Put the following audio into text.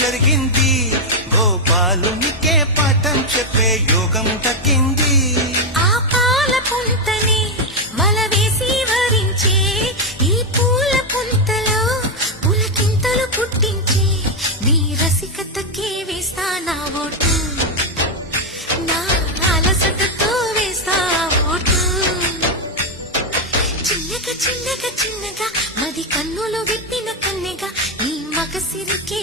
జరిగింది, గోపాలునికే పాఠం చెప్పే యోగం దక్కింది. ఆ పాల పుంతని వల వేసి వరించే ఈ పూల పుంతలో పులకింతలు పుట్టించే నీ రసికతకే వేస్తా నా ఓటు, నా అలసటతో వేస్తా ఓటు. చిన్నగా చిన్నగా చిన్నగా మది కన్నులు విప్పిన కన్నెగా ఈ మగసిరికే